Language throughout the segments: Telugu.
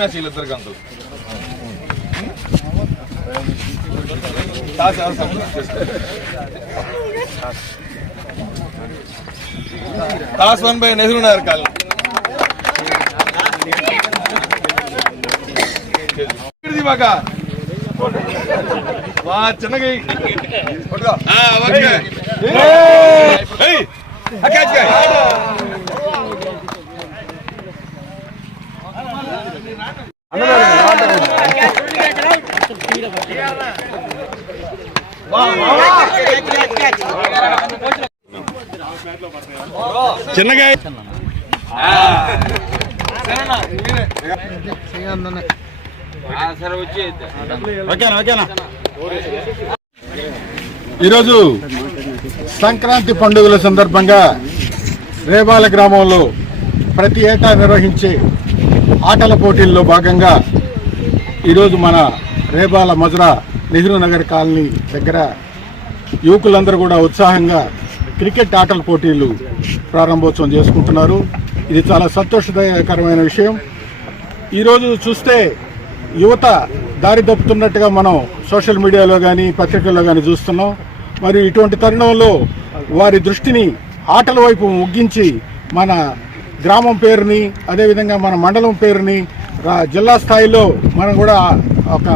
मैच వీళ్ళిద్దరికి uncle toss 1 by Nehru Nagar call బాగా వా చిన్నగా ఓకే ఏయ్ అకాచ్ గా చిన్నగా ఈరోజు సంక్రాంతి పండుగల సందర్భంగా రేబాల గ్రామంలో ప్రతి ఏటా నిర్వహించే ఆటల పోటీల్లో భాగంగా ఈరోజు మన రేబాల మజరా నెహ్రూ నగర్ కాలనీ దగ్గర యువకులందరూ కూడా ఉత్సాహంగా క్రికెట్ ఆటల పోటీలు ప్రారంభోత్సవం చేసుకుంటున్నారు. ఇది చాలా సంతోషదాయకరమైన విషయం. ఈరోజు చూస్తే యువత దారి తప్పుతున్నట్టుగా మనం సోషల్ మీడియాలో కానీ పత్రికల్లో కానీ చూస్తున్నాం. మరి ఇటువంటి తరుణంలో వారి దృష్టిని ఆటల వైపు ముగ్గించి మన గ్రామం పేరుని అదేవిధంగా మన మండలం పేరుని జిల్లా స్థాయిలో మనం కూడా ఒక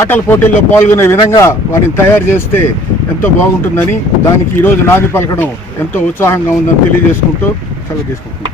ఆటల పోటీల్లో పాల్గొనే విధంగా వారిని తయారు చేస్తే ఎంతో బాగుంటుందని, దానికి ఈరోజు నాంది పలకడం ఎంతో ఉత్సాహంగా ఉందని తెలియజేసుకుంటూ సెలవు తీసుకుంటున్నాను.